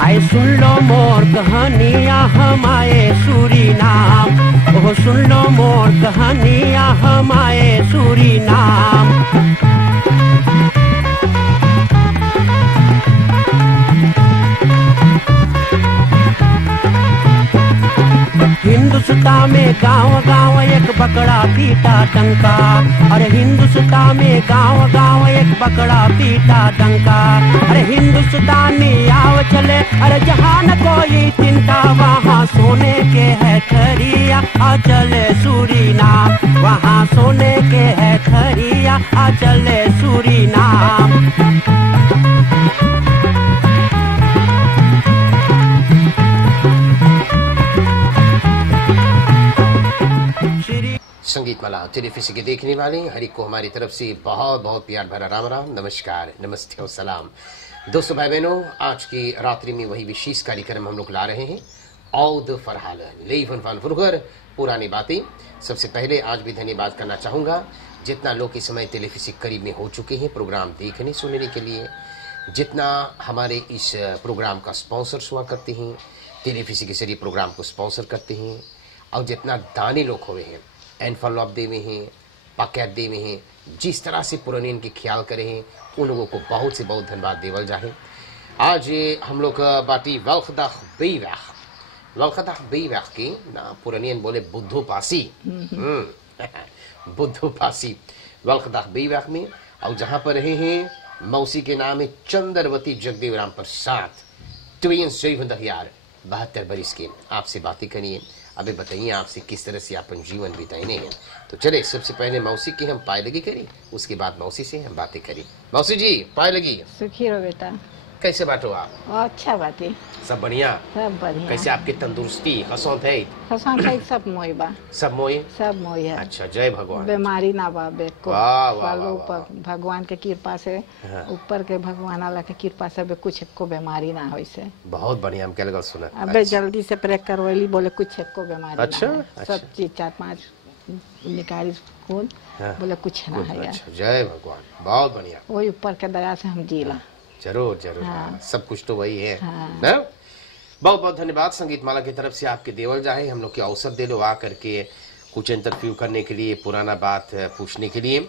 आए सुन लो मोर कहानियाँ हम आए सूरीनाम, ओह सुन लो मोर कहानियाँ हम आए सूरीनाम। हिंदुस्तान में गांव गांव एक बकरा पीटा डंका, अरे हिंदुस्तान में गांव गांव एक बकरा पीटा डंका। अरे हिंदुस्तानी आओ चले, अरे जहाँ न कोई चिंता, वहाँ सोने के है खरिया आ चले सूरीनाम, वहाँ सोने के है खरिया आ चले सूरीनाम। संगीत माला टेलीविजन के देखने वाले हर एक को हमारी तरफ से बहुत बहुत प्यार भरा राम राम, नमस्कार, नमस्ते और सलाम। दोस्तों भाई बहनों, आज की रात्रि में वही विशेष कार्यक्रम हम लोग ला रहे हैं, औद फरहाल लेवन फान फुरगर पुरानी बातें। सबसे पहले आज भी धन्यवाद करना चाहूँगा जितना लोग इस समय टेलीविजन करीब में हो चुके हैं प्रोग्राम देखने सुनने के लिए, जितना हमारे इस प्रोग्राम का स्पॉन्सर हुआ करते हैं, टेलीविजन के जरिए प्रोग्राम को स्पॉन्सर करते हैं, और जितना दानी लोग हुए हैं, एनफॉलोप दे में हैं, पकैत दे में हैं, जिस तरह से पुराने के ख्याल करे हैं, उन लोगों को बहुत से बहुत धन्यवाद देवल जाए। आज हम लोग बाटी वल्खदाख बेवैख की ना पुराने बोले बुद्धो पासी, बुद्धो पासी वल्खदाख बेवैख में, और जहाँ पर रहे हैं मौसी के नाम है चंद्रवती जगदेव राम प्रसाद, 72 बरिस के। आपसे बातें करिए, अभी बताइए आपसे किस तरह से अपन जीवन बिताने हैं। तो चले सबसे पहले मौसी की हम पाए लगी करी, उसके बाद मौसी से हम बातें करी। मौसी जी पाए लगी, सुखी रहो बेटा। कैसे बाटो आप? अच्छा बात है, सब बढ़िया, सब बढ़िया। कैसे आपकी तंदुरुस्ती हसौत है? हसन है सब मोई बा, सब मोए, सब मोई है। अच्छा, जय भगवान। बीमारी ना बा बेट को, वाह वाह वाह, भगवान के कृपा से, ऊपर के भगवान अल्लाह के कृपा से कुछ को बीमारी ना हो से। बहुत बढ़िया, हम क्या लगा सुना। अबे जल्दी से प्रेक करवली, बोले कुछ को बीमारी। अच्छा, सब चीज 4-5 निकाली खून, बोले कुछ ना है यार। जय भगवान, बहुत बढ़िया। वही ऊपर के दया से हम जीला। जरूर जरूर, सब कुछ तो वही है ना। बहुत बहुत धन्यवाद संगीत माला की तरफ से आपके देवल जाए, हम लोग के अवसर दे लो आ करके कुछ इंटरव्यू करने के लिए, पुराना बात पूछने के लिए।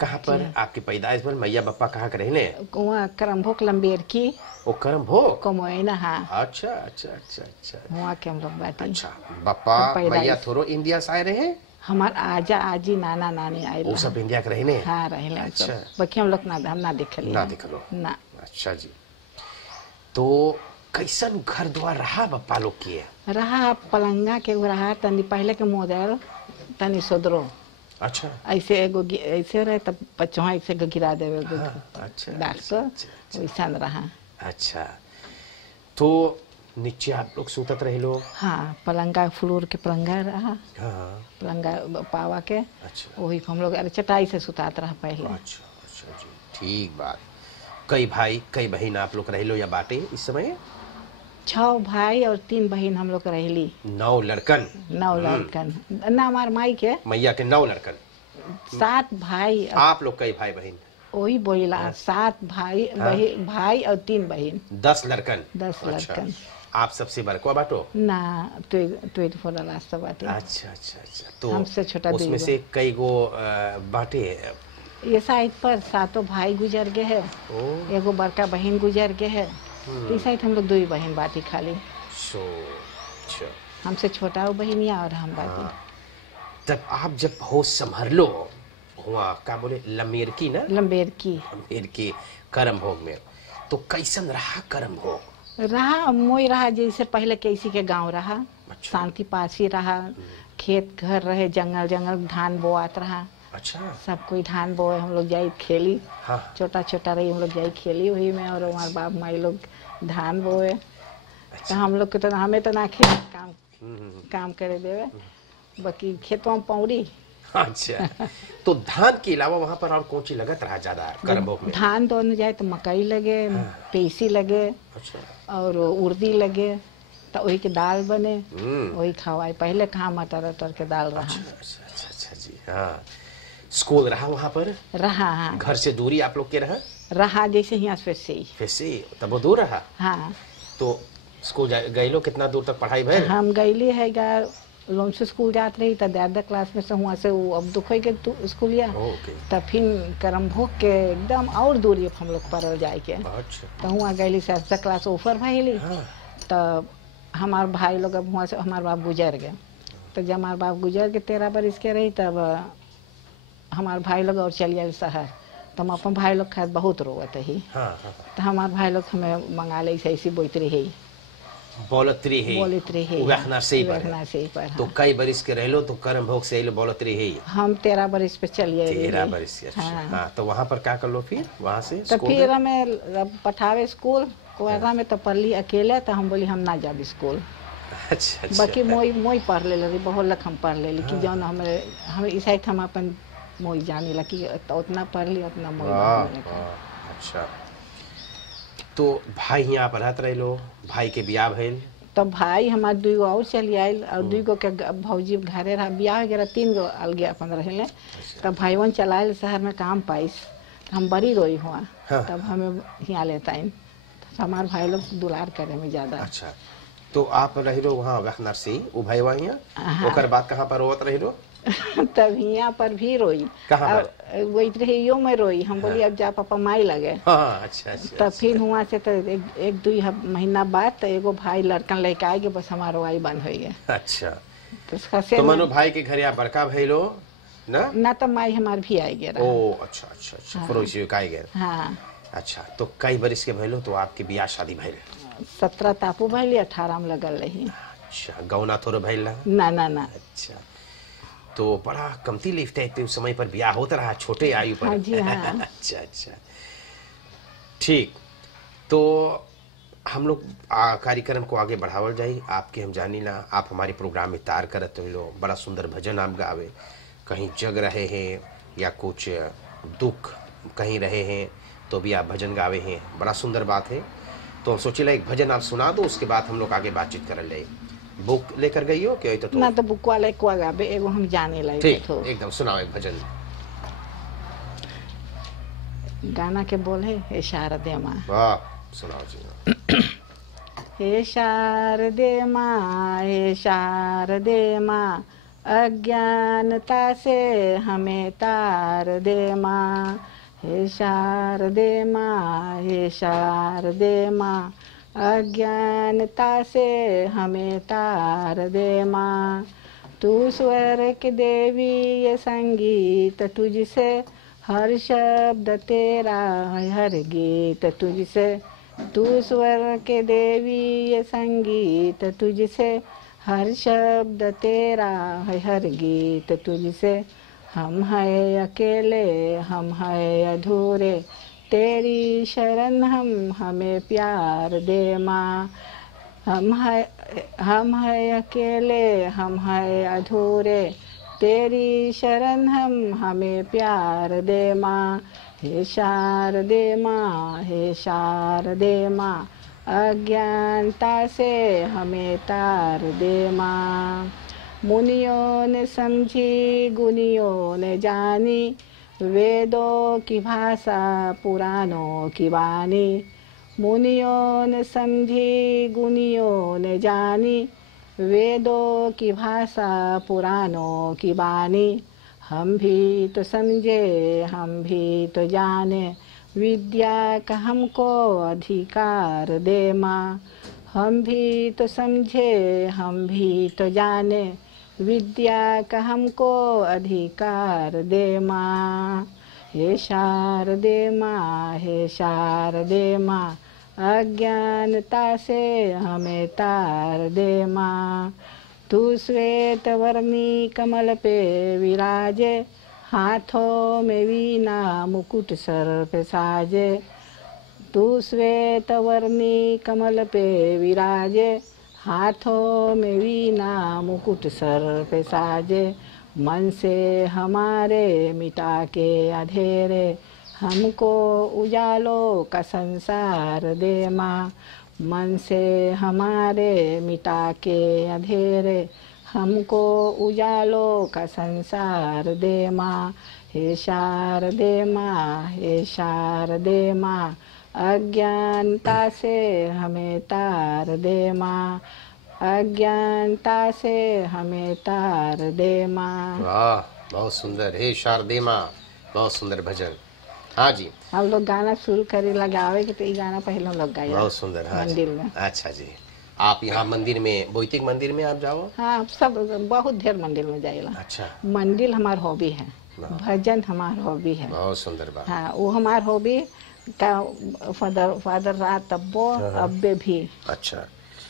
कहाँ पर आपकी पैदाइश पर मैया बप्पा कहाँ के रहने? वहाँ करमभोग लंबेर की। वो करमभोग कमोइना, हाँ। अच्छा अच्छा अच्छा अच्छा, वहाँ के हम लोग बैठे। अच्छा, बप्पा मैया थोड़ो इंडिया से आए रहे? हमार आजा आजी नाना नानी आए, वो सब इंडिया के रहने? हाँ रहने। अच्छा, बाकी हम लोग हम ना देखली, ना देखलो ना। अच्छा जी, तो कैसन घर द्वार रहा बप्पा लोग की? रहा पलंगा के रहा, तनी पहले के मॉडल, तनी सोदरो। अच्छा, ऐसे एगो ऐसे रहे तब बच्चों ऐसे गिरा देवे। अच्छा, डॉक्टर वैसा रहा। अच्छा, तो नीचे आप लोग सुतत रहे लो? हाँ, पलंगा फ्लोर के पलंगा रहा। हाँ, पलंगा पावा के। अच्छा, वही हम लोग चटाई से सुतात रहा पहले। अच्छा अच्छा जी, ठीक बात। कई भाई कई बहन आप लोग रह लो या बाटे इस समय? 6 भाई और 3 बहन हम लोग रहली। 9 लड़कन? 9 लड़कन ना, हमार माई के मैया के 9 लड़कन। 7 भाई। आप लोग कई भाई बहन? वही बोला 7 भाई, भाई और 3 बहन। 10 लड़कन? 10 लड़कन। आप सबसे बड़का बाटो? ना, तो फोड़ा रास्ता बाटे। अच्छा अच्छा अच्छा, तो हमसे छोटा उसमें से कई गो बाटे? ये साइड पर 7 भाई गुजर गए है, एगो बड़का बहन गुजर गए है। इस साइड हम लोग 2 ही बहन बाटी खाली। हमसे छोटा वो बहनिया और हम बाटी। तब आप जब होश संभर लो हुआ का बोले लंबेर की ना? लंबेर की करम भोग में, तो कैसन रहा करम भोग? रहा मोई रहा जैसे पहले कैसी के गांव रहा। अच्छा। शांति पासी रहा, खेत घर रहे, जंगल जंगल धान बोआत रहा। अच्छा, सब कोई धान बोए, हम लोग जाई खेली। हाँ। छोटा छोटा रही हम लोग जाई खेली वही में, और हमारे बाप माई लोग धान बोए। अच्छा। तो हम लोग के तो हमें तो ना खेत काम करे देवे, बाकी खेतों में पौड़ी। अच्छा, तो धान के अलावा वहाँ पर और कौन सी लगत रहा ज्यादा करमभोग में? धान दोनों जाए तो मकई लगे। हाँ। पेसी लगे। अच्छा। और उर्दी लगे, तो वही के दाल बने, वही खवाए। पहले कहाँ मटर के दाल रहा। अच्छा अच्छा अच्छा जी, हाँ। स्कूल रहा वहाँ पर? रहा। हाँ, घर से दूरी आप लोग के रहा जैसे यहाँ से ही। फिर से तब वो दूर रहा? हाँ। तो स्कूल गए लो, कितना दूर तक पढ़ाई भइल? हम गईली है गा लोन से स्कूल जात रही तब 10 क्लास में से वहाँ से वो अब दुख के स्कूलिया तब फिर करम भोग के एकदम और दूरी हम लोग पढ़ल जाए के। तो वहाँ गईली 7 क्लास ऊपर भैली। तब हमार भाई लोग अब वहाँ से हमार बाप गुजर गए। तो जब हमार बाप गुजर के 13 बरस के रही तब हमार भाई लोग और चल गए शहर। तो हम अपन भाई लोग खात बहुत रोवत ही। तो हमार भाई लोग हमें मंगा ले ऐसी बोतरी है बोलतरी है वहना से ही पर। तो कई बरिस के रहलो तो करम भोग से आइलो बोलतरी है। हम 13 बरिस पे चलिए। 13 बरिस। अच्छा। हाँ, तो वहाँ पर क्या कर लो फिर वहाँ से? तो फिर हमें पठावे स्कूल कोयरा में तो पढ़ली अकेले। तो हम बोली हम ना जाब स्कूल। अच्छा। बाकी मोई पढ़ ले रही बहुत लख हम पढ़ ले कि जौन हमें ईसाई हम अपन मोई जाने ला कि उतना पढ़ ली उतना मोई। अच्छा। तो भाई यहाँ पर रहते रहे लो, भाई के ब्याह भइल? तो भाई हमार 2 और चली आयल और 2 के भौजी घरे रहा ब्याह वगैरह 3 गो अलगे अपन रहे। तब भाईवन चलाए शहर में काम पाइस। हम बड़ी रोई हुआ। तब हमें यहाँ लेता हमार भाई लोग दुलार करे में ज्यादा। अच्छा। तो आप रही रो वहाँ वह से वो भाई वहाँ ओकर बाद कहाँ पर रोत रही रो? तब यहाँ पर भी रोई। वही रही मैं रोई। हम बोली अब जा पापा माई लगे। अच्छा। तब फिर हुआ से तो 1-2 महीना बाद तो एगो भाई लड़कन लेके आए गए बस हमारा वाई बंद हो गया। अच्छा। तो मनो भाई के घर यहाँ बड़का भाई लो ना तो माई हमार भी आई गया। ओ अच्छा। फरोसी का आई गया। हाँ। अच्छा। तो कई बरिस के भइलो तो आपके ब्याह शादी भइल? 17 तापू भइली 18 में लगल रही। अच्छा। गौना थोड़ा भइल ना। अच्छा। तो बड़ा कमती लिफ्ट है उस समय पर ब्याह होता रहा छोटे आयु पर। हाँ जी हाँ। अच्छा। ठीक। तो हम लोग कार्यक्रम को आगे बढ़ावल जाए। आपके हम जानी ना आप हमारे प्रोग्राम में तार करते हो लो बड़ा सुंदर भजन आप गावे। कहीं जग रहे हैं या कुछ दुख कहीं रहे हैं तो भी आप भजन गावे हैं, बड़ा सुंदर बात है। तो हम सोचे एक भजन आप सुना दो, उसके बाद हम लोग आगे बातचीत कर ले। बुक लेकर गई हो क्या? तो ना तो बुक वाले को गावे एगो हम जाने लगे। ठीक, एकदम सुनाओ एक भजन। गाना के बोल है हे शारदे माँ। वाह, सुनाओ जी। हे शारदे माँ, हे शारदे माँ, अज्ञानता से हमें तार दे माँ। हे शारदे माँ, हे शारदे माँ, अज्ञानता से हमें तार दे माँ। तू स्वर के देवी ये संगीत तुझसे, हर शब्द तेरा है हर गीत तुझसे। तू स्वर के देवी ये संगीत तुझसे, हर शब्द तेरा है हर गीत तुझसे। हम है अकेले हम है अधूरे, तेरी शरण हम हमें प्यार दे माँ। हम है अकेले हम है अधूरे, तेरी शरण हम हमें प्यार दे माँ। हे शारदे माँ, हे शारदे माँ, अज्ञानता से हमें तार दे माँ। मुनियों ने समझी गुनियों ने जानी, वेदों की भाषा पुराणों की वाणी। मुनियों ने समझी गुनियों ने जानी, वेदों की भाषा पुराणों की वाणी। हम भी तो समझे हम भी तो जाने, विद्या का हमको अधिकार दे माँ। हम भी तो समझे हम भी तो जाने, विद्या का हमको अधिकार दे माँ। हे शारदे माँ, हे शारदे माँ, अज्ञानता से हमें तार दे माँ। तू श्वेत वर्णी कमल पे विराजे, हाथों में वीणा मुकुट सर पे साजे। तू श्वेत वर्णी कमल पे विराजे, हाथों में वीणा मुकुट सर पे साजे। मन से हमारे मिटा के अंधेरे, हमको उजालों का संसार दे माँ। मन से हमारे मिटा के अंधेरे, हमको उजालों का संसार दे माँ, हे शारदे माँ, हे शारदे माँ, अज्ञानता से हमें तार दे माँ, अज्ञानता से हमें तार दे माँ। वाह, बहुत सुंदर। हे शारदे माँ, बहुत सुंदर भजन। हाँ जी, हम लोग गाना शुरू करे लगावे के तो ये गाना पहले हम लोग गाया बहुत सुंदर। हाँ जी, मंदिर में। अच्छा जी, आप यहाँ मंदिर में, बोईतिक मंदिर में आप जाओ? हाँ, सब बहुत ढेर मंदिर में जाएला। अच्छा, मंदिर हमार हॉबी है, भजन हमार हॉबी है। बहुत सुंदर बात। हाँ, वो हमार हॉबी का फादर रहा तब्बो अब्बे भी। अच्छा,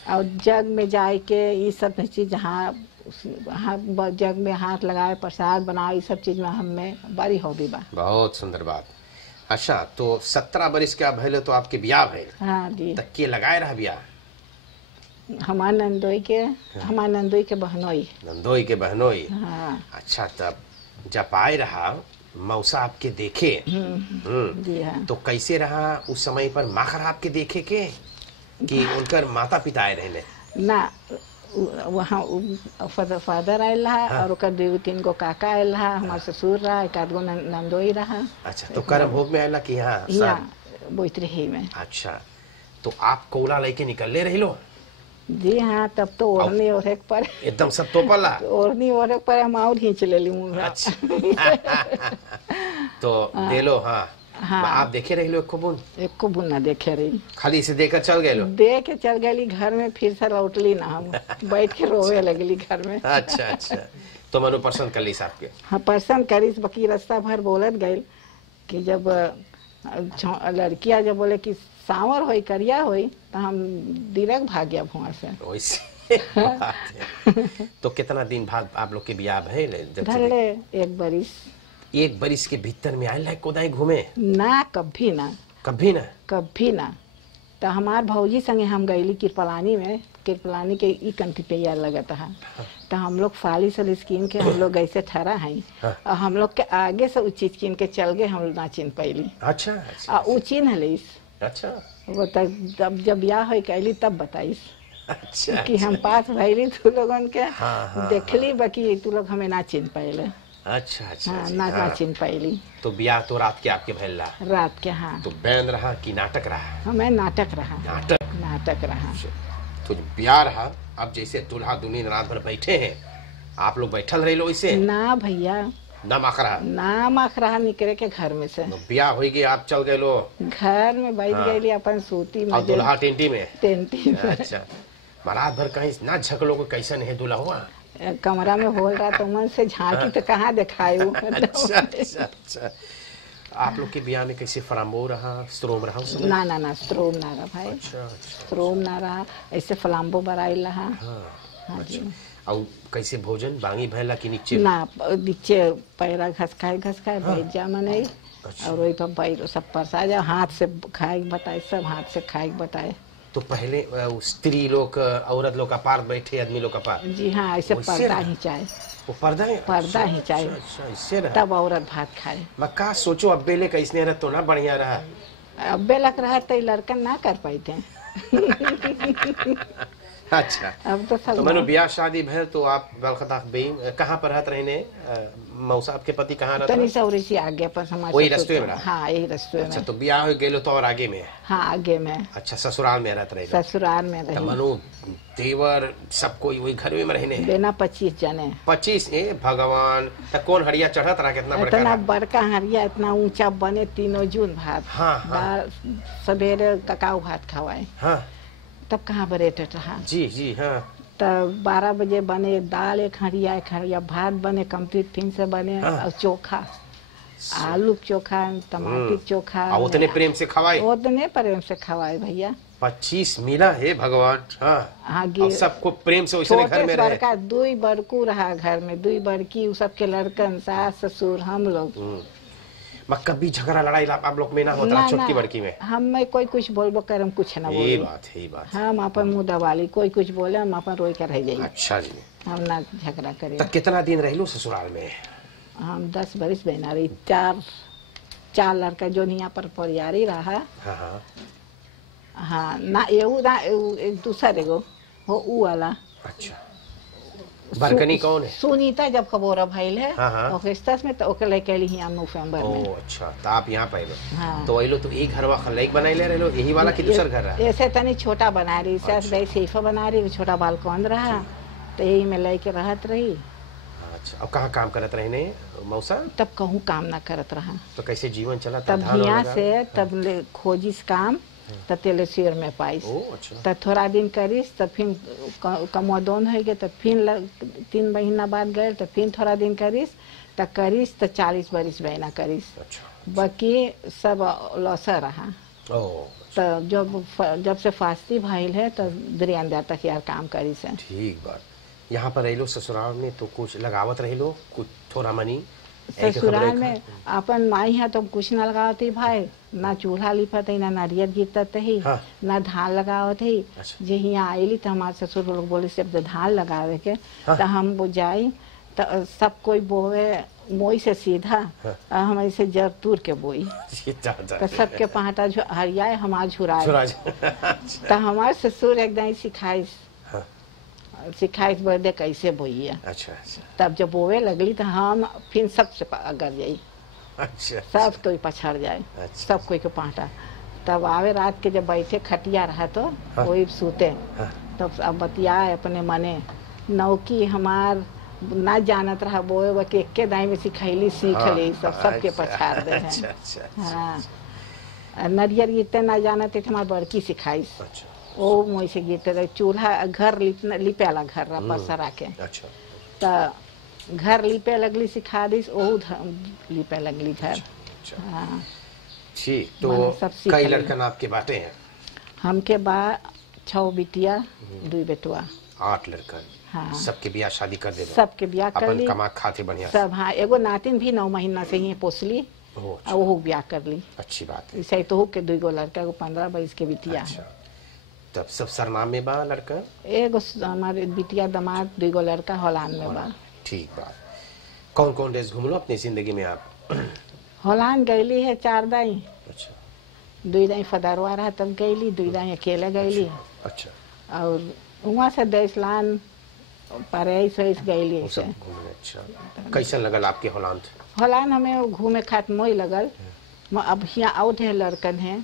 और जग में जाए के ये सब चीज जहाँ जग में हाथ लगाए प्रसाद बनाओ, ये सब चीज में हमें बड़ी हॉबी बा। बहुत सुंदर बात। अच्छा, तो 17 बरिस के आप भइले तो आपके ब्याह भइल? हाँ जी, तक के लगाए रहा ब्याह? हमार नंदोई के बहनोई। नंदोई के बहनोई। हाँ अच्छा, तब जब आए रहा मौसा आपके देखे, जी हाँ। तो कैसे रहा उस समय पर माखर आपके देखे के कि उनकर माता पिता आए रहने? ना, वहाँ फादर आयल रहा। हाँ। और ओकर 2-3 गो काका आयल रहा, हमार ससुर रहा, 1 गो नंदोई रहा। अच्छा, तो कर्म भोग में आयला कि यहाँ यहाँ बोईतरी ही में। अच्छा, तो आप कौला लेके निकलले रही लो? जी हाँ, तब तो ओढ़नी ओढ़े पर एकदम सब तोपला? ओढ़नी ओढ़े पर हम और खींच लेली मुँह। अच्छा तो दे लो। हाँ, हाँ। आप देखे रही लो? एक को बुन ना देखे रही, खाली इसे देकर चल गए लो? दे के चल गई घर में, फिर से लौटली ना, हम बैठ के रोवे लगली घर में। अच्छा अच्छा, तो मनु पसंद कर ली साहब के? हाँ, पसंद करीस, बकी रास्ता भर बोलत गई कि जब लड़कियां जब बोले कि सांवर होई करिया होई तो हम direct भाग गया वहाँ से। वैसे बात है। तो कितना दिन बाद आप लोग के ब्याह भइल? धरले 1 बरिस। 1 बरिस के भीतर में आयल है कोदाई घूमे? ना, कभी ना, कभी ना? कभी ना। तो हमार भौजी संगे हम गईली कृपलानी में, कृपलानी के ई कंठी पे यार लगता है। तो हम लोग फाली सल स्कीन के हम लोग ऐसे ठहरा हैं। और हम लोग के आगे से उ चीज कीन के चल गए, हम ना चिन्ह पैली। अच्छा अच्छा, उ चिन्ह लिस। अच्छा वो तब जब ब्याह हो कैली तब बताइस अच्छा, कि हम पास भैली तू लोगन के हाँ, देखली, बाकी तू लोग हमें ना चिन्ह पाइले। अच्छा अच्छा हाँ, जी, ना हाँ। चिन्ह पाइली। तो ब्याह तो रात के आपके भइल रहा? रात के। हाँ, तो बैन रहा कि नाटक रहा? हमें नाटक रहा। नाटक रहा। तो ब्याह रहा। अब जैसे दूल्हा दुल्हन रात भर बैठे हैं, आप लोग बैठल रहे लो इसे? ना भैया, ना माख रहा? ना माख रहा, निकले के घर में से। तो ब्याह हो गई, आप चल गए लो घर में बैठ गई अपन सूती में, और दूल्हा टेंटी में? टेंटी में। अच्छा, रात भर कहीं ना झकलो को कैसन है दूल्हा हुआ? कमरा में हो रहा तो मन से झांकी तो कहाँ दिखाई। अच्छा अच्छा अच्छा, आप लोग के ब्याह में कैसे फलाम्बो रहा, स्ट्रोम रहा उस समय? ना ना ना, स्ट्रोम ना रहा भाई। अच्छा अच्छा, स्ट्रोम ना रहा, ऐसे फलाम्बो बराइल रहा। हाँ जी। और कैसे भोजन बांगी भैला कि नीचे? ना, नीचे पैरा घसकाए भेजा मनाई। और वही पर बैठ सब परसा जा, हाथ से खाए बताए, सब हाथ से खाए बताए। तो पहले स्त्री लोग, औरत लोग का पार बैठे, आदमी लोग का पार? जी हाँ, ऐसे पर्दा ही चाहे। वो पर्दा है? पर्दा ही चाहे। अच्छा, इससे रहा? तब औरत भात खाए। मैं का सोचो अब बेले कैसने रहा तो ना बढ़िया रहा। अब्बे लग रहा तो लड़कन ना कर पाते। अच्छा, अब तो सब तो मैंने ब्याह शादी भैल तो आप बलखता कहाँ पर रहते रहने? मौसा आपके पति कहाँ रहते? तनी सौरी सी आगे पर समाज। वही रस्तों में रहा? हाँ, यही रस्तों में। अच्छा, तो ब्याह हो गए तो और आगे में? हाँ, आगे में। अच्छा, ससुराल में रहते रहे? ससुराल में रही। मनु देवर सब कोई वही घर में रहने? बेना 25 जने। 25? भगवान, तो कौन हड़िया चढ़त रहा? कितना बड़का? इतना बड़का हरिया, इतना ऊंचा बने, 3 जून भात। हाँ, दाल सवेरे ककाऊ भात खवाए। हाँ, तब कहाँ बरेट रहा। जी जी, हाँ। तब 12 बजे बने दाल, एक हरिया भात बने कंप्लीट, फिर से बने। हाँ। और चोखा, आलू चोखा, टमाटर चोखा। और उतने प्रेम से खवाए? उतने प्रेम से खवाए भैया। 25 मिला है भगवान। हाँ, और सबको प्रेम से वैसे घर में रहे? बड़का 2 बड़कू रहा घर में, 2 बड़की, उ सबके लड़कन, सास ससुर, हम लोग। कभी झगड़ा लड़ाई आप लोग में ना होता? छोटकी बड़की में हम में कोई कुछ बोलबो कर, हम कुछ ना बोले। ये बात है। हम अपन मुँह दबाली, कोई कुछ बोले हम अपन रोई कर रह जाइए। अच्छा जी, हम ना झगड़ा करे। तब कितना दिन रह लो ससुराल में? हम 10 बरिस बहना रही। 4 लड़का जो यहाँ पर परियारी रहा। हाँ, हाँ ना, एगो ना, एक दूसर एगो हो उ वाला। अच्छा, बरकनी कौन है? सुनीता जब खबोरा भइल है हाँ। ऑगस्टस में तो ओके लेके अली यहाँ नवंबर में। ओ अच्छा, तो आप यहाँ पहले हाँ। तो अइलो तो एक घरवा खलैक बनाई ले रहे यही वाला कि दूसर घर रहा? ऐसे तनी छोटा बना रही से सेफा बना रही, छोटा बालकॉन रहा तो यही में लेके रहत रही। अच्छा, अब कहाँ काम करत रहने मौसा? तब कहूँ काम ना करत रहा तो कैसे जीवन चला? तब यहाँ से तब खोजिस काम तब तेले शेर में पाइस। अच्छा। तब थोड़ा दिन करीस तब फिर कमोदोन हो गए तब फिर 3 महीना बाद गए तब फिर थोड़ा दिन करीस तब करीस तो 40 बरिस बहना करीस। अच्छा। बाकी सब लौसा रहा। तो जब से फास्ती भाईल है तो दरियांदा तक यार काम करी से। ठीक बात। यहाँ पर रह ससुराल में तो कुछ लगावत रह कुछ थोड़ा मनी? ससुराल में अपन माई है तो कुछ न लगावती भाई, ना चूल्हा लिपत है ना नारियल गिरत है। हाँ। ना धान लगावत है। अच्छा। जे यहाँ आईली तो हमारे ससुर लोग बोले से धान लगावे के। हाँ। तो हम वो जाई तो सब कोई बोवे मोई से सीधा। हाँ। हम ऐसे जब तूर के बोई तो सबके पहाटा हरियाए हमार झुराए। तो हमारे ससुर एकदम सिखाइस बर्दे कैसे बोइए। अच्छा। तब जब बोवे लगली तो हम फिर सबसे अगर जाई। अच्छा। सब कोई पछड़ जाए। अच्छा। सब कोई के पाटा तब आवे रात के जब बैठे खटिया रहा तो हाँ। वही सूते। हाँ। तब अब बतियाए अपने मने नौकी हमार ना जानत रहा बोए वो के एके दाई में सिखैली सीख ली सब सबके पछाड़ दे। हाँ नरियर गीते ना जानते थे हमार बड़की सिखाइस। ओ मोई से गीते रहे चूल्हा घर लिपेला घर रहा पसरा के। अच्छा। तो घर लिपे लगली सिखा दी ओहू लिपे लगली घर। हाँ ठीक। तो कई लड़कन आपके बाटे हैं? हमके 6 बिटिया 2 बेटुआ 8 लड़कन। हाँ। सबके ब्याह शादी कर दे? सबके ब्याह कर ली। कमा खाते बढ़िया सब। हाँ एगो नातिन भी 9 महीना से ही पोसली और वो ब्याह कर ली। अच्छी बात है। ऐसे तो के 2 लड़का को 15-22 के बिटिया। अच्छा। तब सब सरनाम में बा लड़का? एगो हमारे बिटिया दामाद 2 लड़का हॉलैंड में बा। ठीक बात। कौन कौन देश घूमलो अपनी जिंदगी में आप? हॉलैंड गईली है 4 दाई। अच्छा। 2 दाई फदरवा रहा तब गईली, 2 दाई अकेले गईली। अच्छा। और वहाँ से देशलान पेरिस वैस गईली। अच्छा। कैसा लगल आपके हॉलैंड? हॉलैंड हमें घूमे खातिर मोई लगल। अब यहाँ आउट है लड़कन है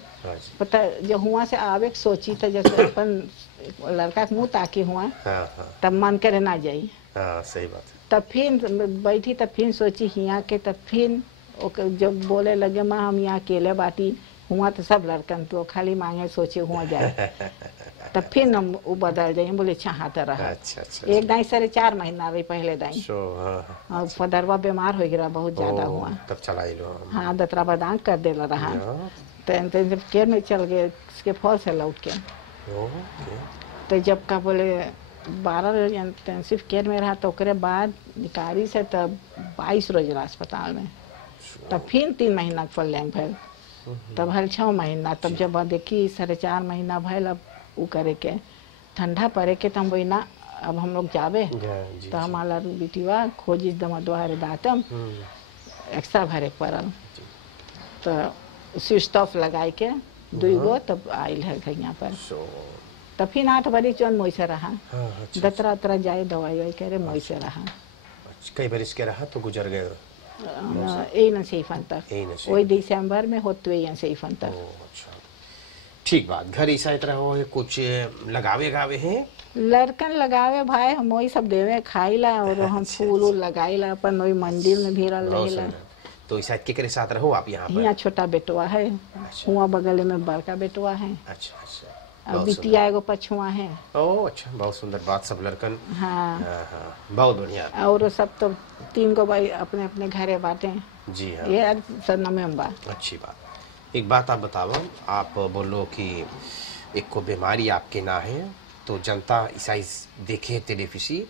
पता जब हुआ से आवे सोची तो जैसे अपन लड़का के मुँह ताकि हुआ। तब मन करे ना जाई। सही बात है। तब फिर बैठी तब फिर सोची यहाँ के तब फिर जब बोले लगे माँ हम यहाँ अकेले बाटी हुआ तो सब लड़कन तो खाली मांगे सोचे हुआ जाए। तब फिर हम वो बदल जाए बोले चाहता रहा। अच्छा। एक दाई 4.5 महीना रही पहले दाई। और फदरवा बीमार हो गया बहुत ज्यादा हुआ तब चला लो। हाँ दतरा बदांग कर दे रहा तो केयर में चल गए इसके फॉल से लौट के। तो जब का बोले 12 रोज इंटेंसिव केयर में रहा तो उसके बाद निकारी से तब 22 रोज रहा अस्पताल में। तब फिर 3 महीना फल भैल तब हल 6 महीना। तब जब देखी 4.5 महीना भैल अब वो करे के ठंडा पड़े के तब वही ना अब हम लोग जावे तो हमारा बिटिया खोजी दमदवारे दातम एक्स्ट्रा भरे पड़ल तो स्विच ऑफ लगाए के 2 गो तब आयल है यहाँ पर। तब फिर 8 बरी चौन मोई से रहा। दतरा उतरा जाए दवाई वाई करे मोई से रहा। कई बरिस के रहा तो गुजर गए? वही दिसंबर में होते से ठीक बात। घर ईसा तरह हो कुछ लगावे गावे हैं? लड़कन लगावे भाई हम वही सब देवे खाईला और हम फूल उल लगाईला अपन वही मंदिर में भी रहेला। तो ईसा के करे साथ रहो आप यहाँ पर? यहाँ छोटा बेटवा है। हुआ बगल में बड़का बेटवा है। अच्छा। अब बिटिया एगो पछुआ है। ओह अच्छा, बहुत सुंदर बात। सब लड़कन? हाँ। बहुत बढ़िया। और सब तो 3 गो भाई अपने अपने घरे बाटे। जी हाँ। ये सरनामे में बा। अच्छी बात। एक बात आप बताओ, आप बोलो कि एक को बीमारी आपके ना है तो जनता ईसाई देखे टेलीविज़न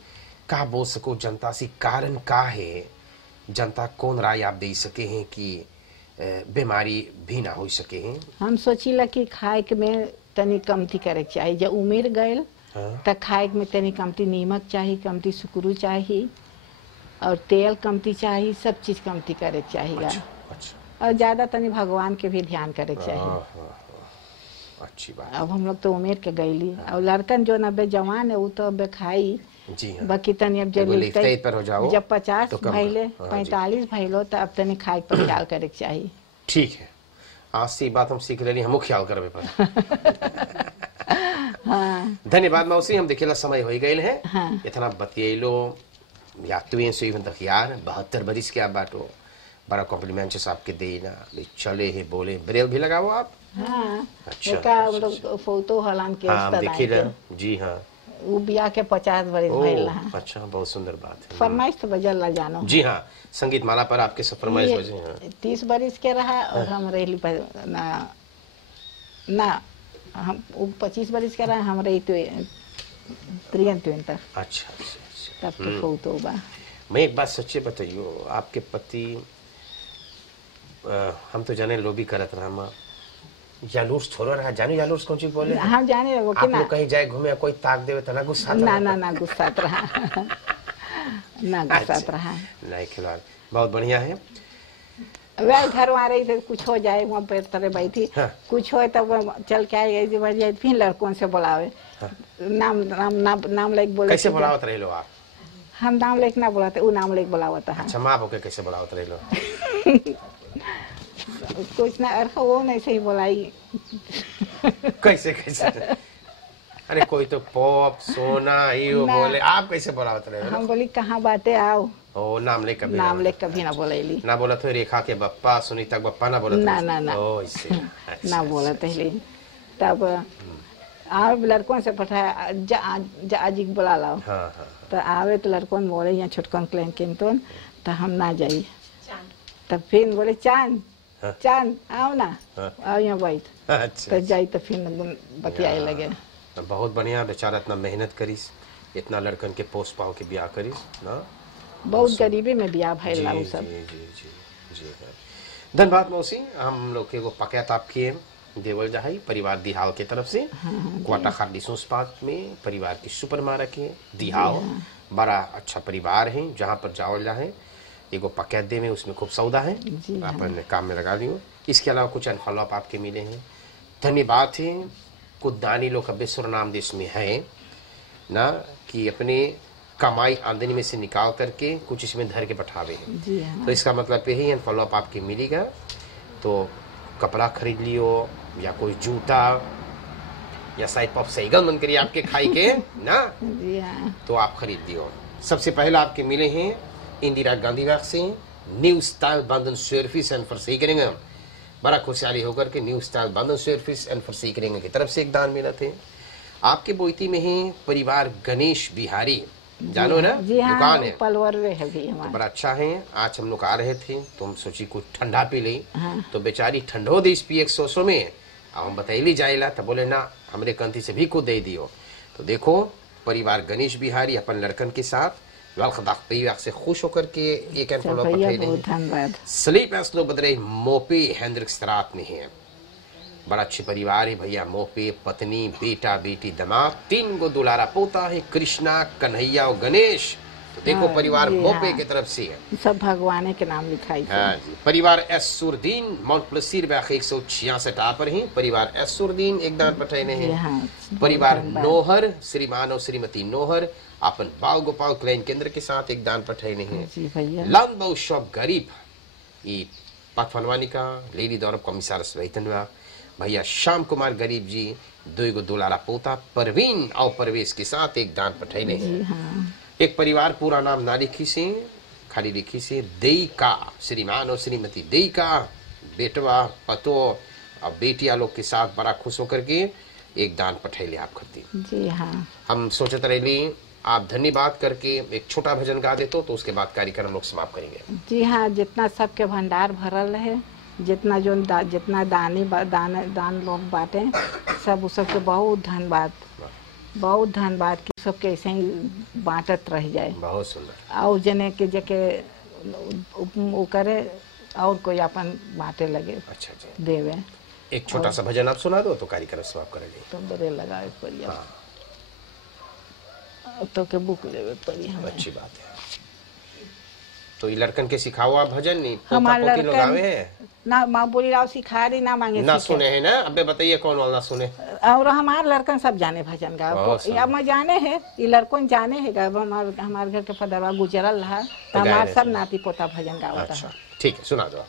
का बोल सको जनता से कारण का है? जनता कौन राय आप दे सके हैं कि बीमारी भी ना हो सके हैं? हम सोचीला कि खाए में तनी कमती करे चाहिए। जब उम्र गए तो खाए में तनी कमती नीमक चाहिए, कमती सुकरू चाहिए और तेल कमती चाहिए, सब चीज कमती करे चाहिए। अच्छा। और ज्यादा तनी भगवान के भी ध्यान करे चाहिए। अच्छी बात। अब हम लोग तो उम्र के गईली और लड़कन जो 90 जवान है वो तो अब खाई जी हाँ। बाकी तनी अब जब एगो लिफ्ट पर हो जाओ जब 50 तो कम भइले हाँ, जी। 45 भइलो तो अब तनी खाए पर ख्याल करे के चाहिए। ठीक है, आज से बात हम सीख लेनी, हमो ख्याल करबे पर। हाँ धन्यवाद मौसी, हम देखेला समय हो गए है। हाँ। इतना बतियलो यात्रियों से तक यार 72 बरिस के आप बाटो, बड़ा कॉम्प्लीमेंट है आपके देना, चले है बोले, ब्रेल भी लगाओ आप। हाँ अच्छा, एका हम लोग फोटो हलान के हाँ हम देखी के रहे जी हाँ। वो बिया के 50 बरिस भइल रहा। अच्छा, बहुत सुंदर बात है। फरमाइश तो बजल ला जानो। जी हाँ, संगीत माला पर आपके सब फरमाइश ये बजे हैं। 30 बरिस के रहा और हम रही ना ना हम 25 बरिस के रहा, हम रही तो 23। अच्छा अच्छा अच्छा। तब के फोटो बा। मैं एक बात सच्चे बताइयो, आपके पति हम तो जाने लोभी करत रहा माँ, जालूस छोड़ो रहा, जाने जालूस कौन चीज बोले हम जाने वो आप कि ना लोग कहीं जाए घूमे कोई ताक देवे तना गुस्सा ना गुस्सात रहा ना गुस्सात रहा। नहीं खिलवाड़, बहुत बढ़िया है। वह घर आ रही थे, कुछ हो जाए वहाँ पे तरह बैठी हाँ। कुछ हो तब चल के आए बढ़ जाए, फिर लड़कों से बुलावे। नाम नाम नाम नाम लेके बोले। कैसे बुलावत रहे लो आप? हम नाम लेके ना बुलाते, वो नाम लेके बुलावता है। अच्छा, माँ होके कैसे बुलावत रहे लो? कुछ ना अरे वो नहीं सही बुलाई। कैसे कैसे? अरे कोई तो पॉप सोना यो बोले, आप कैसे बुलावत रहे हो? हम बोली कहाँ बातें आओ, ओ नाम ले कभी नाम ले कभी ना बोलेली। ना बोला तो रेखा के बप्पा सुनीता के बप्पा ना बोला ना ओ इससे ना बोला पहले। तब आप लड़कों से पठाया अजी बुला लाओ। हाँ हाँ तो आवे तो लड़कों बोले यहाँ छोटकन क्लैन किंतन तो हम ना जाइए। तब फिर बोले चांद चांद आओ ना, आओ यहाँ बैठ। अच्छा तो जाई तो फिर बतियाए लगे। बहुत बढ़िया, बेचारा इतना मेहनत करीस, इतना लड़कन के पोस्ट पाओ के ब्याह करीस ना, बहुत गरीबी में ब्याह भइल ला जी उ जी सब। जी जी जी। धन्यवाद मौसी, हम लोग के वो पकैत आपके देवल जहाई परिवार दिहाल के तरफ से क्वाटा खाडी सोसपात में परिवार की सुपर माँ रखे दिहाल, बड़ा अच्छा परिवार है जहाँ पर जावल जाए एगो पकैत दे में, उसमें खूब सौदा है, अपन काम में लगा दियो। इसके अलावा कुछ अनफॉलोअप आपके मिले हैं, धन्यवाद है। कुछ दानी लोग अब्बेश्वर नाम देश में है ना कि अपने कमाई आमदनी में से निकाल करके कुछ इसमें धर के बैठावे हैं। तो इसका मतलब यही अनफॉलोअप आपके मिलेगा। तो कपड़ा खरीद लियो या कोई जूता या साइड पॉप सहीगल मन करिए आपके खाई के ना, तो आप खरीद दियो। सबसे पहले आपके मिले हैं इंदिरा गांधी बाग से न्यू स्टाइल बंधन सर्विस एंड फॉर, बड़ा खुशहाली होकर के न्यू स्टाइल बंधन सर्विस एंड फॉर की तरफ से एक दान मिला थे। आपके बोईती में है परिवार गणेश बिहारी, जानो ना दुकान है पलवर है भी तो बड़ा अच्छा है। आज हम लोग आ रहे थे तो हम सोची कुछ ठंडा पी ले, तो बेचारी ठंडो देश पिए 100 में, हम बताइली जाइला तो बोले ना हमरे कंती से भी को दे दियो। तो देखो परिवार गणेश बिहारी अपन लड़कन के साथ परिवार से खुश होकर के एक धन्यवाद। स्लीप एस्लो बदरे मोपे हैंद्रिक्सरात में है, बड़ा अच्छे परिवार है भैया। मोपे पत्नी बेटा बेटी दमाद 3 गो दुलारा पोता है, कृष्णा कन्हैया और गणेश। तो देखो परिवार मोपे की तरफ से है, सब भगवान के नाम लिखाई। हाँ जी। परिवार एसुरदीन माउंट प्लसीर 166 पर है, परिवार एसुरदीन एक दान पठाने हैं। परिवार नोहर श्रीमान और श्रीमती नोहर अपन बाल गोपाल क्लैन केंद्र के साथ एक दान पठाने हैं। लान बहु शॉप गरीब ये पथफनवानी का लेडी दौरब कमिश्नर वेतनवा भैया श्याम कुमार गरीब जी 2 गो दुलारा पोता परवीन और परवेश के साथ एक दान पठाने हैं। एक परिवार पूरा नाम ना लिखी से खाली लिखी से देईका श्रीमान और श्रीमती देईका बेटवा पतो और बेटिया लोग के साथ बड़ा खुश होकर के एक दान पठैले आप करती। जी हाँ, हम सोचते रहे आप धन्यवाद करके एक छोटा भजन गा देते तो उसके बाद कार्यक्रम लोग समाप्त करेंगे। जी हाँ, जितना सबके भंडार भरल है, जितना जो जितना दान लोग बांटे सब सबके बहुत धन्यवाद, बहुत धन्यवाद कि सबके ऐसे ही बांटत रह जाए। बहुत सुंदर। और जने के जके वो करे और कोई अपन बांटे लगे। अच्छा जी, देवे एक छोटा सा भजन आप सुना दो तो कार्यक्रम समाप्त करेंगे। तो बड़े लगाए परिया तो के बुक लेवे पड़ी हमें। अच्छी बात है। तो ये लड़कन के सिखाओ आप भजन नहीं हमारे लड़कन हैं ना माँ बोली राव सिखा रही ना मांगे ना सुने हैं ना, अबे बताइए कौन वाला सुने। और हमार लड़कन सब जाने भजन गाओ या मैं जाने है, ये लड़कन जाने है गा। हमारे घर के पदरवा गुजरल रहा तो हमार सब नाती पोता भजन गाओ। अच्छा ठीक है, सुना दो।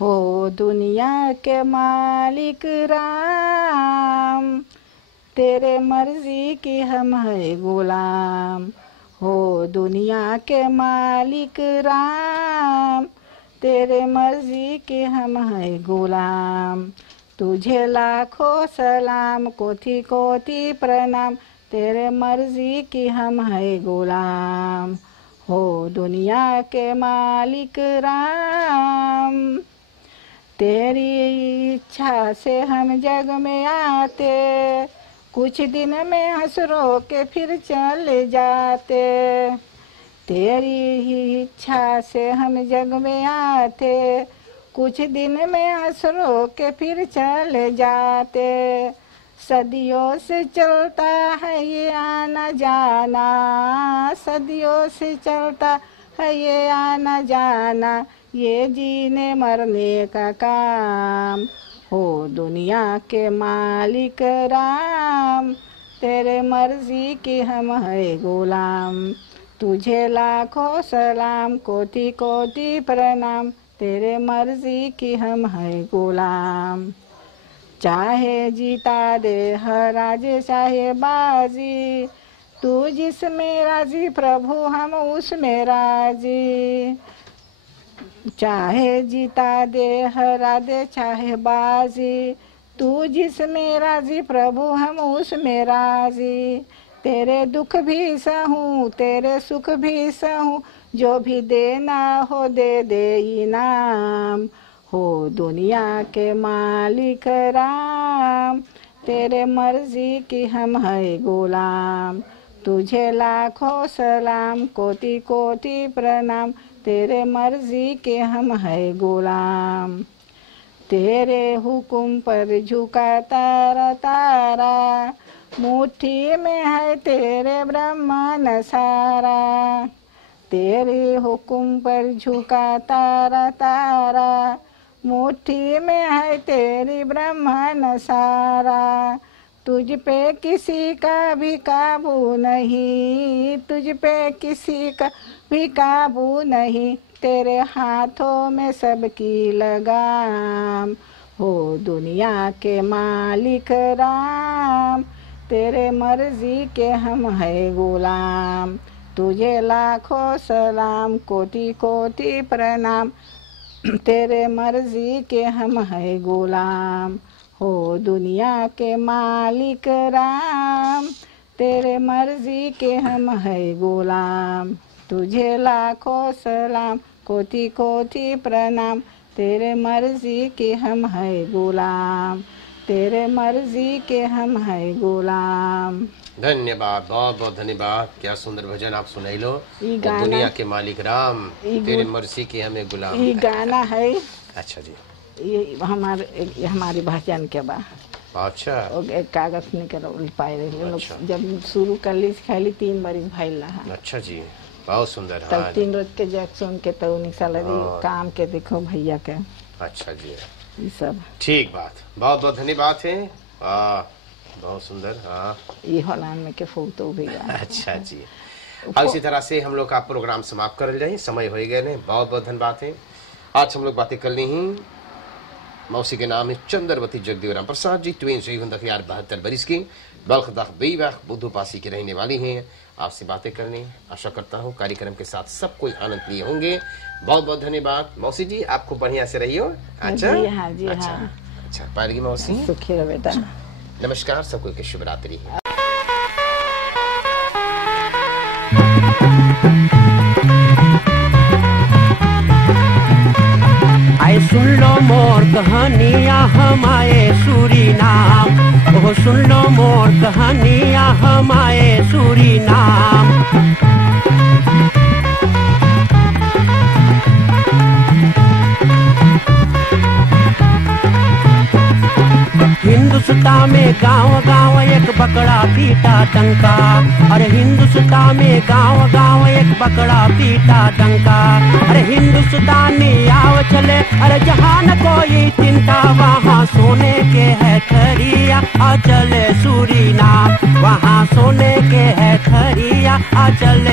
हो दुनिया के मालिक राम, तेरे मर्जी की हम है गुलाम। हो दुनिया के मालिक राम, तेरे मर्जी के हम है गुलाम। तुझे लाखों सलाम, कोटि कोटि प्रणाम, तेरे मर्जी की हम है गुलाम। हो दुनिया के मालिक राम, तेरी इच्छा से हम जग में आते, कुछ दिन में हंसरो के फिर चले जाते। तेरी ही इच्छा से हम जग में आते, कुछ दिन में हंसरो के फिर चले जाते। सदियों से चलता है ये आना जाना, सदियों से चलता है ये आना जाना, ये जीने मरने का काम। हो दुनिया के मालिक राम, तेरे मर्जी की हम है गुलाम। तुझे लाखों सलाम, कोटि कोटि प्रणाम, तेरे मर्जी की हम है गुलाम। चाहे जीता दे हराज चाहे बाजी, तू जिसमें राजी प्रभु हम उसमें राजी। चाहे जीता दे हरा दे चाहे बाजी, तू जिसमें राजी प्रभु हम उसमें राजी। तेरे दुख भी सहूँ तेरे सुख भी सहूँ, जो भी देना हो दे दे इनाम। हो दुनिया के मालिक राम, तेरे मर्जी की हम है गुलाम। तुझे लाखों सलाम, कोटि कोटि प्रणाम, तेरे मर्जी के हम है गुलाम। तेरे हुक्म पर झुका तारा तारा, मुट्ठी में है तेरे ब्रह्मांड सारा। तेरे हुक्म पर झुका तारा तारा, मुट्ठी में है तेरी ब्रह्मांड सारा। तुझ पे किसी का भी काबू नहीं, तुझ पे किसी का भी काबू नहीं, तेरे हाथों में सबकी लगाम। हो दुनिया के मालिक राम, तेरे मर्जी के हम है गुलाम। तुझे लाखों सलाम, कोटि कोटि प्रणाम, तेरे मर्जी के हम है गुलाम। हो दुनिया के मालिक राम, तेरे मर्जी के हम है गुलाम। तुझे लाखों सलाम, कोटि कोटि प्रणाम, तेरे मर्जी के हम है गुलाम। तेरे मर्जी के हम है गुलाम। धन्यवाद, बहुत बहुत धन्यवाद। क्या सुंदर भजन आप सुनाई लो। दुनिया के मालिक राम, तेरे मर्जी के हमें गुलाम। ये गाना है। अच्छा जी, ये हमारी भजन के बाद। अच्छा, एक कागज निकल पाए रहे। अच्छा। जब शुरू कर ली खाली 3 बरिस भइल रहा। अच्छा जी, बहुत सुंदर। तब 3 रोज के जग सुन के तो निकल काम के देखो भैया के। अच्छा जी, ये सब ठीक बात। बहुत बहुत धन्यवाद है। बहुत सुंदर। हाँ, ये होलान में के फोटो भी। अच्छा जी, और इसी तरह से हम लोग का प्रोग्राम समाप्त कर जाए, समय हो गए ने। बहुत बहुत धन्यवाद है। आज हम लोग बातें कर ली ही। मौसी के नाम है चंद्रवती जगदेवराम प्रसाद जी, 72 बरिस की, बल्ख बुद्धू पासी की रहने वाली हैं। आपसे बातें करने आशा करता हूँ कार्यक्रम के साथ सब कोई आनंद लिए होंगे। बहुत बहुत धन्यवाद मौसी जी, आपको बढ़िया से रहियो। अच्छा जी हाँ, जी अच्छा, हाँ। अच्छा पाएगी मौसी। सुखी रहो बेटा। नमस्कार, सबको की शुभ रात्रि। आए सुन लो मोर कहानियाँ हमारे सूरीनाम, ओह सुन लो मोर कहानियाँ हमारे सूरीनाम। हिंदुस्तान में गांव गांव एक बकरा पीटा डंका, अरे हिंदुस्तान में गांव गांव एक बकरा पीटा डंका। अरे हिंदुस्तानी आओ चले, अरे जहाँ न कोई चिंता, वहाँ सोने के है खरिया आ चले सूरीनाम, वहाँ सोने के है खरिया आ चले